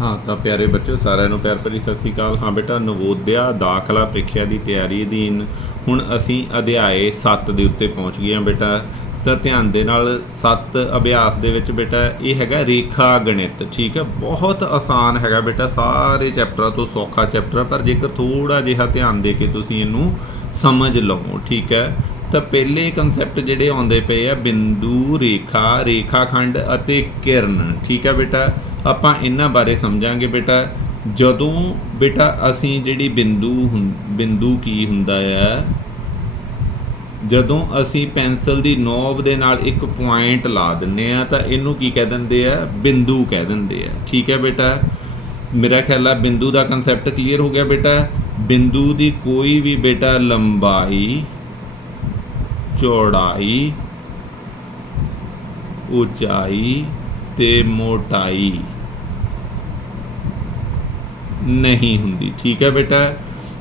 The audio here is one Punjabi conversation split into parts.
ਹਾਂ, ਤਾਂ ਪਿਆਰੇ ਬੱਚਿਓ, ਸਾਰਿਆਂ ਨੂੰ ਪਿਆਰ ਭਰੀ ਸਤਿ ਸ੍ਰੀ ਅਕਾਲ। ਹਾਂ ਬੇਟਾ, ਨਵੋਦਿਆ ਦਾਖਲਾ ਪ੍ਰੀਖਿਆ ਦੀ ਤਿਆਰੀ ਅਧੀਨ ਹੁਣ ਅਸੀਂ ਅਧਿਆਏ 7 ਦੇ ਉੱਤੇ ਪਹੁੰਚ ਗਏ ਹਾਂ ਬੇਟਾ। ਤਾਂ ਧਿਆਨ ਦੇ ਨਾਲ 7 ਅਭਿਆਸ ਦੇ ਵਿੱਚ ਬੇਟਾ, ਇਹ ਹੈਗਾ ਰੇਖਾ ਗਣਿਤ, ਠੀਕ ਹੈ? ਬਹੁਤ ਆਸਾਨ ਹੈਗਾ ਬੇਟਾ, ਸਾਰੇ ਚੈਪਟਰਾਂ ਤੋਂ ਸੌਖਾ ਚੈਪਟਰ ਪਰ ਜੇਕਰ ਥੋੜਾ ਜਿਹਾ ਧਿਆਨ ਦੇ ਕੇ ਤੁਸੀਂ ਇਹਨੂੰ ਸਮਝ ਲਵੋ, ਠੀਕ ਹੈ? ਤਾਂ ਪਹਿਲੇ ਕਨਸੈਪਟ ਜਿਹੜੇ ਆਉਂਦੇ ਪਏ ਆ, ਬਿੰਦੂ ਰੇਖਾ ਰੇਖਾਖੰਡ ਅਤੇ ਕਿਰਨ, ਠੀਕ ਹੈ ਬੇਟਾ? ਆਪਾਂ ਇਹਨਾਂ ਬਾਰੇ ਸਮਝਾਂਗੇ ਬੇਟਾ। ਜਦੋਂ ਬੇਟਾ ਅਸੀਂ ਜਿਹੜੀ ਬਿੰਦੂ ਹੁੰ- ਬਿੰਦੂ ਕੀ ਹੁੰਦਾ ਹੈ ਜਦੋਂ ਅਸੀਂ ਪੈਨਸਲ ਦੀ ਨੋਬ ਦੇ ਨਾਲ ਇੱਕ ਪੁਆਇੰਟ ਲਾ ਦਿੰਨੇ ਆ, ਤਾਂ ਇਹਨੂੰ ਕੀ ਕਹਿ ਦਿੰਦੇ ਆ? ਬਿੰਦੂ ਕਹਿ ਦਿੰਦੇ ਆ। ਠੀਕ ਹੈ ਬੇਟਾ? ਮੇਰਾ ਖਿਆਲ ਆ ਬਿੰਦੂ ਦਾ ਕਨਸੈਪਟ ਕਲੀਅਰ ਹੋ ਗਿਆ ਬੇਟਾ। ਬਿੰਦੂ ਦੀ ਕੋਈ ਵੀ ਬੇਟਾ ਲੰਬਾਈ, ਚੌੜਾਈ, ਉਚਾਈ ਤੇ ਮੋਟਾਈ ਨਹੀਂ ਹੁੰਦੀ। ਠੀਕ ਹੈ ਬੇਟਾ?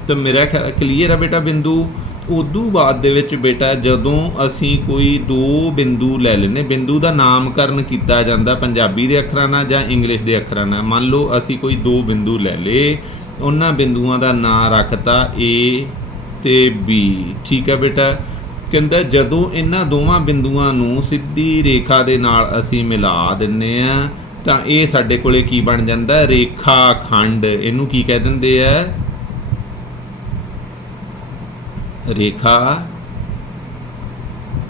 ਤਾਂ ਮੇਰਾ ਕਲੀਅਰ ਹੈ ਬੇਟਾ ਬਿੰਦੂ? ਉਦੋਂ ਬਾਅਦ ਦੇ ਵਿੱਚ ਬੇਟਾ ਜਦੋਂ ਅਸੀਂ ਕੋਈ ਦੋ ਬਿੰਦੂ ਲੈ ਲੈਨੇ ਬਿੰਦੂ ਦਾ ਨਾਮਕਰਨ ਕੀਤਾ ਜਾਂਦਾ ਪੰਜਾਬੀ ਦੇ ਅੱਖਰਾਂ ਨਾਲ ਜਾਂ ਇੰਗਲਿਸ਼ ਦੇ ਅੱਖਰਾਂ ਨਾਲ। ਮੰਨ ਲਓ ਅਸੀਂ ਕੋਈ ਦੋ ਬਿੰਦੂ ਲੈ ਲਏ, ਉਹਨਾਂ ਬਿੰਦੂਆਂ ਦਾ ਨਾਂ ਰੱਖਤਾ A ਤੇ B ਠੀਕ ਹੈ ਬੇਟਾ? ਕਹਿੰਦਾ, ਜਦੋਂ ਇਹਨਾਂ ਦੋਵਾਂ ਬਿੰਦੂਆਂ ਨੂੰ ਸਿੱਧੀ ਰੇਖਾ ਦੇ ਨਾਲ ਅਸੀਂ ਮਿਲਾ ਦਿੰਨੇ ਆ, ਤਾਂ ਇਹ ਸਾਡੇ ਕੋਲੇ ਕੀ ਬਣ ਜਾਂਦਾ? ਰੇਖਾ ਖੰਡ। ਇਹਨੂੰ ਕੀ ਕਹਿ ਦਿੰਦੇ ਆ? ਰੇਖਾ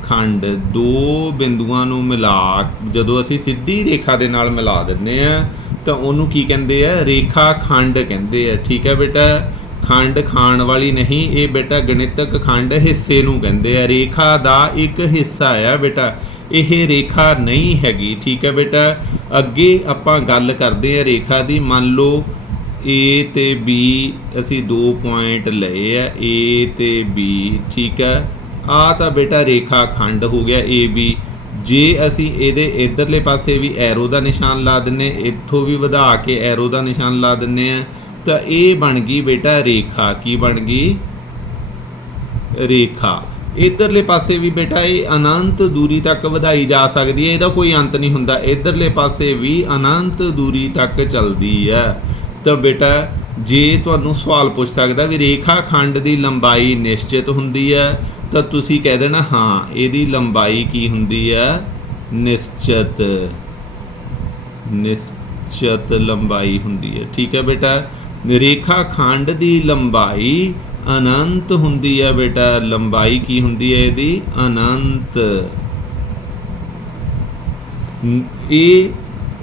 ਖੰਡ। ਦੋ ਬਿੰਦੂਆਂ ਨੂੰ ਮਿਲਾ, ਜਦੋਂ ਅਸੀਂ ਸਿੱਧੀ ਰੇਖਾ ਦੇ ਨਾਲ ਮਿਲਾ ਦਿੰਨੇ ਆ, ਤਾਂ ਉਹਨੂੰ ਕੀ ਕਹਿੰਦੇ ਆ? ਰੇਖਾ ਖੰਡ ਕਹਿੰਦੇ ਆ। ਠੀਕ ਹੈ ਬੇਟਾ? ਖੰਡ ਖਾਣ ਵਾਲੀ ਨਹੀਂ, ਇਹ ਬੇਟਾ ਗਣਿਤਕ ਖੰਡ ਹਿੱਸੇ ਨੂੰ ਕਹਿੰਦੇ ਆ। ਰੇਖਾ ਦਾ ਇੱਕ ਹਿੱਸਾ ਆ ਬੇਟਾ। ਇਹ ਰੇਖਾ ਨਹੀਂ ਹੈਗੀ, ਠੀਕ ਹੈ ਬੇਟਾ? ਅੱਗੇ ਆਪਾਂ ਗੱਲ ਕਰਦੇ ਆ ਰੇਖਾ ਦੀ। ਮੰਨ ਲਓ A ਤੇ B, ਅਸੀਂ ਦੋ ਪੁਆਇੰਟ ਲਏ ਆ। A ਤੇ B, ਠੀਕ ਹੈ? ਆ ਤਾਂ ਬੇਟਾ ਰੇਖਾ ਖੰਡ ਹੋ ਗਿਆ AB ਜੇ ਅਸੀਂ ਇਹਦੇ ਇਧਰਲੇ ਪਾਸੇ ਵੀ ਐਰੋ ਦਾ ਨਿਸ਼ਾਨ ਲਾ ਦਿੰਨੇ, ਇੱਥੋਂ ਵੀ ਵਧਾ ਕੇ ਐਰੋ ਦਾ ਨਿਸ਼ਾਨ ਲਾ ਦਿੰਨੇ ਆ। ਤਾਂ ਇਹ ਬਣ ਗਈ ਬੇਟਾ ਰੇਖਾ। ਕੀ ਬਣ ਗਈ? ਰੇਖਾ। ਇਧਰਲੇ ਪਾਸੇ ਵੀ ਬੇਟਾ ਇਹ ਅਨੰਤ ਦੂਰੀ ਤੱਕ ਵਧਾਈ ਜਾ ਸਕਦੀ ਹੈ, ਇਹਦਾ ਕੋਈ ਅੰਤ ਨਹੀਂ ਹੁੰਦਾ। ਇਧਰਲੇ ਪਾਸੇ ਵੀ ਅਨੰਤ ਦੂਰੀ ਤੱਕ ਚੱਲਦੀ ਹੈ। ਤਾਂ ਬੇਟਾ, ਜੇ ਤੁਹਾਨੂੰ ਸਵਾਲ ਪੁੱਛ ਸਕਦਾ ਵੀ ਰੇਖਾ ਖੰਡ ਦੀ ਲੰਬਾਈ ਨਿਸ਼ਚਿਤ ਹੁੰਦੀ ਹੈ, ਤਾਂ ਤੁਸੀਂ ਕਹਿ ਦੇਣਾ, ਹਾਂ, ਇਹਦੀ ਲੰਬਾਈ ਕੀ ਹੁੰਦੀ ਹੈ? ਨਿਸ਼ਚਿਤ। ਨਿਸ਼ਚਿਤ ਲੰਬਾਈ ਹੁੰਦੀ ਹੈ। ਠੀਕ ਹੈ ਬੇਟਾ? ਰੇਖਾ ਖੰਡ ਦੀ ਲੰਬਾਈ ਅਨੰਤ ਹੁੰਦੀ ਹੈ ਬੇਟਾ, ਲੰਬਾਈ ਕੀ ਹੁੰਦੀ ਹੈ ਇਹਦੀ? ਅਨੰਤ। ਇਹ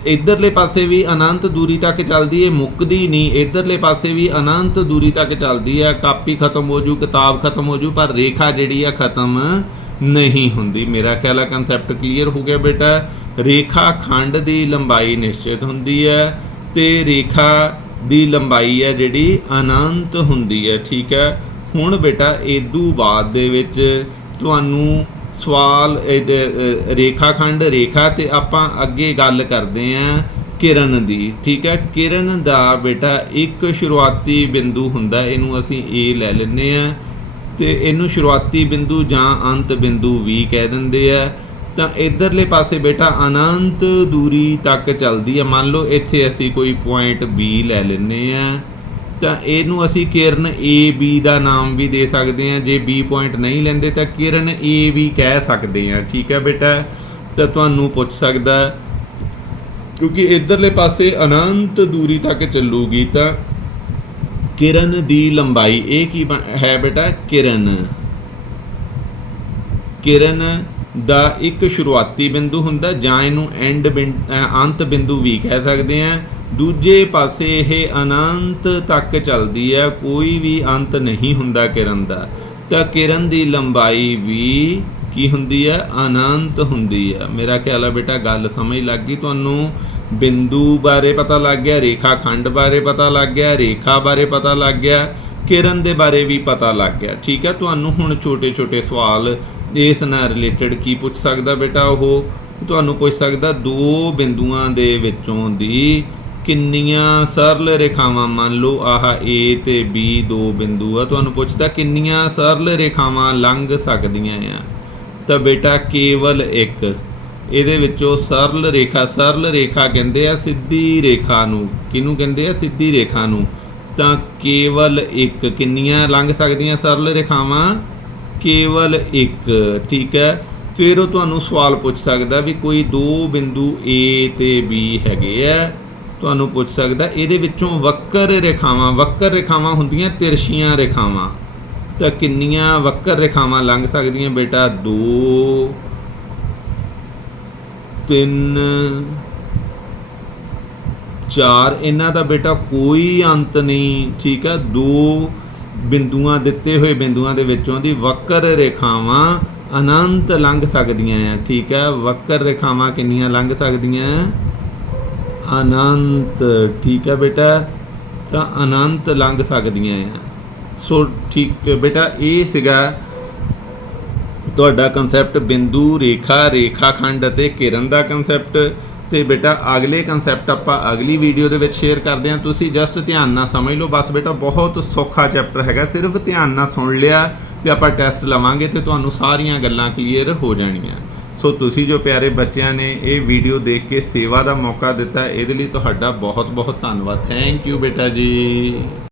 ਇਧਰਲੇ ਪਾਸੇ ਵੀ ਅਨੰਤ ਦੂਰੀ ਤੱਕ ਚੱਲਦੀ ਹੈ, ਮੁੱਕਦੀ ਨਹੀਂ। ਇਧਰਲੇ ਪਾਸੇ ਵੀ ਅਨੰਤ ਦੂਰੀ ਤੱਕ ਚੱਲਦੀ ਹੈ। ਕਾਪੀ ਖਤਮ ਹੋ ਜੂ, ਕਿਤਾਬ ਖਤਮ ਹੋ ਜੂ, ਪਰ ਰੇਖਾ ਜਿਹੜੀ ਆ ਖਤਮ ਨਹੀਂ ਹੁੰਦੀ। ਮੇਰਾ ਖਿਆਲ ਹੈ ਕਨਸੈਪਟ ਕਲੀਅਰ ਹੋ ਗਿਆ ਬੇਟਾ। ਰੇਖਾ ਖੰਡ ਦੀ ਲੰਬਾਈ ਨਿਸ਼ਚਿਤ ਹੁੰਦੀ ਹੈ ਤੇ ਰੇਖਾ ਦੀ ਲੰਬਾਈ ਹੈ ਜਿਹੜੀ ਅਨੰਤ ਹੁੰਦੀ ਹੈ, ਠੀਕ ਹੈ? ਹੁਣ ਬੇਟਾ ਇਦੋਂ ਬਾਅਦ ਦੇ ਵਿੱਚ ਤੁਹਾਨੂੰ ਸਵਾਲ, ਇਹ ਜ- ਰੇਖਾਖੰਡ, ਰੇਖਾ ਤੇ ਆਪਾਂ ਅੱਗੇ ਗੱਲ ਕਰਦੇ ਆਂ ਕਿਰਨ ਦੀ, ਠੀਕ ਹੈ? ਕਿਰਨ ਦਾ ਬੇਟਾ ਇੱਕ ਸ਼ੁਰੂਆਤੀ ਬਿੰਦੂ ਹੁੰਦਾ, ਇਹਨੂੰ ਅਸੀਂ A ਲੈ ਲੈਨੇ ਆ ਤੇ ਇਹਨੂੰ ਸ਼ੁਰੂਆਤੀ ਬਿੰਦੂ ਜਾਂ ਅੰਤ ਬਿੰਦੂ ਵੀ ਕਹਿ ਦਿੰਦੇ ਆ। ਤਾਂ ਇਧਰਲੇ ਪਾਸੇ ਬੇਟਾ ਅਨੰਤ ਦੂਰੀ ਤੱਕ ਚੱਲਦੀ ਹੈ ਮੰਨ ਲਓ ਇੱਥੇ ਅਸੀਂ ਕੋਈ ਪੁਆਇੰਟ B ਲੈ ਲੈਨੇ ਆ। ਤਾਂ ਇਹਨੂੰ ਅਸੀਂ ਕਿਰਨ A, B ਦਾ ਨਾਮ ਵੀ ਦੇ ਸਕਦੇ ਹਾਂ ਜੇ B ਪੁਆਇੰਟ ਨਹੀਂ ਲੈਂਦੇ ਤਾਂ ਕਿਰਨ A ਵੀ ਕਹਿ ਸਕਦੇ ਹਾਂ ਠੀਕ ਹੈ ਬੇਟਾ? ਤਾਂ ਤੁਹਾਨੂੰ ਪੁੱਛ ਸਕਦਾ, ਕਿਉਂਕਿ ਇਧਰਲੇ ਪਾਸੇ ਅਨੰਤ ਦੂਰੀ ਤੱਕ ਚੱਲੂਗੀ ਤਾਂ ਕਿਰਨ ਦੀ ਲੰਬਾਈ ਇਹ ਕੀ ਬਣ- ਹੈ ਬੇਟਾ? ਕਿਰਨ। ਕਿਰਨ ਦਾ ਇੱਕ ਸ਼ੁਰੂਆਤੀ ਬਿੰਦੂ ਹੁੰਦਾ ਜਾਂ ਇਹਨੂੰ ਐਂਡ ਅੰਤ ਬਿੰਦੂ ਵੀ ਕਹਿ ਸਕਦੇ ਆ ਦੂਜੇ ਪਾਸੇ ਇਹ ਅਨੰਤ ਤੱਕ ਚੱਲਦੀ ਹੈ, ਕੋਈ ਵੀ ਅੰਤ ਨਹੀਂ ਹੁੰਦਾ ਕਿਰਨ ਦਾ। ਤਾਂ ਕਿਰਨ ਦੀ ਲੰਬਾਈ ਵੀ ਕੀ ਹੁੰਦੀ ਹੈ? ਅਨੰਤ ਹੁੰਦੀ ਹੈ। ਮੇਰਾ ਖਿਆਲ ਹੈ ਬੇਟਾ, ਗੱਲ ਸਮਝ ਲੱਗ ਗਈ ਤੁਹਾਨੂੰ? ਬਿੰਦੂ ਬਾਰੇ ਪਤਾ ਲੱਗ ਗਿਆ, ਰੇਖਾ ਖੰਡ ਬਾਰੇ ਪਤਾ ਲੱਗ ਗਿਆ, ਰੇਖਾ ਬਾਰੇ ਪਤਾ ਲੱਗ ਗਿਆ, ਕਿਰਨ ਦੇ ਬਾਰੇ ਵੀ ਪਤਾ ਲੱਗ ਗਿਆ। ਠੀਕ ਹੈ, ਤੁਹਾਨੂੰ ਹੁਣ ਛੋਟੇ-ਛੋਟੇ ਸਵਾਲ ਇਸ ਨਾਲ ਰਿਲੇਟਡ ਕੀ ਪੁੱਛ ਸਕਦਾ ਬੇਟਾ ਉਹ? ਤੁਹਾਨੂੰ ਪੁੱਛ ਸਕਦਾ ਦੋ ਬਿੰਦੂਆਂ ਦੇ ਵਿੱਚੋਂ ਦੀ ਕਿੰਨੀਆਂ ਸਰਲ ਰੇਖਾਵਾਂ, ਮੰਨ ਲਓ ਆਹ A ਤੇ B ਦੋ ਬਿੰਦੂ ਆ, ਤੁਹਾਨੂੰ ਪੁੱਛਦਾ ਕਿੰਨੀਆਂ ਸਰਲ ਰੇਖਾਵਾਂ ਲੰਘ ਸਕਦੀਆਂ ਆ? ਤਾਂ ਬੇਟਾ ਕੇਵਲ ਇੱਕ। ਇਹਦੇ ਵਿੱਚੋਂ ਸਰਲ ਰੇਖਾ ਸਰਲ ਰੇਖਾ ਕਹਿੰਦੇ ਆ ਸਿੱਧੀ ਰੇਖਾ ਨੂੰ। ਕਿਹਨੂੰ ਕਹਿੰਦੇ ਆ? ਸਿੱਧੀ ਰੇਖਾ ਨੂੰ। ਤਾਂ ਕੇਵਲ ਇੱਕ। ਕਿੰਨੀਆਂ ਲੰਘ ਸਕਦੀਆਂ ਸਰਲ ਰੇਖਾਵਾਂ? ਕੇਵਲ ਇੱਕ, ਠੀਕ ਹੈ? ਫਿਰ ਉਹ ਤੁਹਾਨੂੰ ਸਵਾਲ ਪੁੱਛ ਸਕਦਾ ਵੀ ਕੋਈ ਦੋ ਬਿੰਦੂ A ਤੇ B ਹੈਗੇ ਆ। ਤੁਹਾਨੂੰ ਪੁੱਛ ਸਕਦਾ, ਇਹਦੇ ਵਿੱਚੋਂ ਵਕਰ ਰੇਖਾਵਾਂ ਵਕਰ ਰੇਖਾਵਾਂ ਹੁੰਦੀਆਂ ਤਿਰਛੀਆਂ ਰੇਖਾਵਾਂ। ਤਾਂ ਕਿੰਨੀਆਂ ਵਕਰ ਰੇਖਾਵਾਂ ਲੰਘ ਸਕਦੀਆਂ ਬੇਟਾ? 2 3 4 ਇਹਨਾਂ ਦਾ ਬੇਟਾ ਕੋਈ ਅੰਤ ਨਹੀਂ, ਠੀਕ ਹੈ? ਦੋ ਬਿੰਦੂਆਂ ਦਿੱਤੇ ਹੋਏ ਬਿੰਦੂਆਂ ਦੇ ਵਿੱਚੋਂ ਦੀ ਵਕਰ ਰੇਖਾਵਾਂ ਅਨੰਤ ਲੰਘ ਸਕਦੀਆਂ ਆ ਠੀਕ ਹੈ ਵਕਰ ਰੇਖਾਵਾਂ ਕਿੰਨੀਆਂ ਲੰਘ ਸਕਦੀਆਂ ਅਨੰਤ। ਠੀਕ ਹੈ ਬੇਟਾ, ਤਾਂ ਅਨੰਤ ਲੰਘ ਸਕਦੀਆਂ ਆ ਸੋ ਠੀਕ ਬੇਟਾ, ਇਹ ਸੀਗਾ ਤੁਹਾਡਾ ਕਨਸੈਪਟ ਬਿੰਦੂ ਰੇਖਾ, ਰੇਖਾਖੰਡ ਅਤੇ ਕਿਰਨ ਦਾ ਕਨਸੈਪਟ ਤੇ ਬੇਟਾ, ਅਗਲੇ ਕਨਸੈਪਟ ਆਪਾਂ ਅਗਲੀ ਵੀਡੀਓ ਦੇ ਵਿੱਚ ਸ਼ੇਅਰ ਕਰਦੇ ਹਾਂ। ਤੁਸੀਂ ਜਸਟ ਧਿਆਨ ਨਾਲ ਸਮਝ ਲਓ। ਬਸ ਬੇਟਾ, ਬਹੁਤ ਸੌਖਾ ਚੈਪਟਰ ਹੈਗਾ। ਸਿਰਫ ਧਿਆਨ ਨਾਲ ਸੁਣ ਲਿਆ ਤੇ ਆਪਾਂ ਟੈਸਟ ਲਵਾਂਗੇ ਤੇ ਤੁਹਾਨੂੰ ਸਾਰੀਆਂ ਗੱਲਾਂ ਕਲੀਅਰ ਹੋ ਜਾਣਗੀਆਂ ਸੋ ਤੁਸੀਂ ਜੋ ਪਿਆਰੇ ਬੱਚਿਆਂ ਨੇ ਇਹ ਵੀਡੀਓ ਦੇਖ ਕੇ ਸੇਵਾ ਦਾ ਮੌਕਾ ਦਿੱਤਾ, ਇਹਦੇ ਲਈ ਤੁਹਾਡਾ ਬਹੁਤ ਬਹੁਤ ਧੰਨਵਾਦ। ਥੈਂਕ ਯੂ ਬੇਟਾ ਜੀ।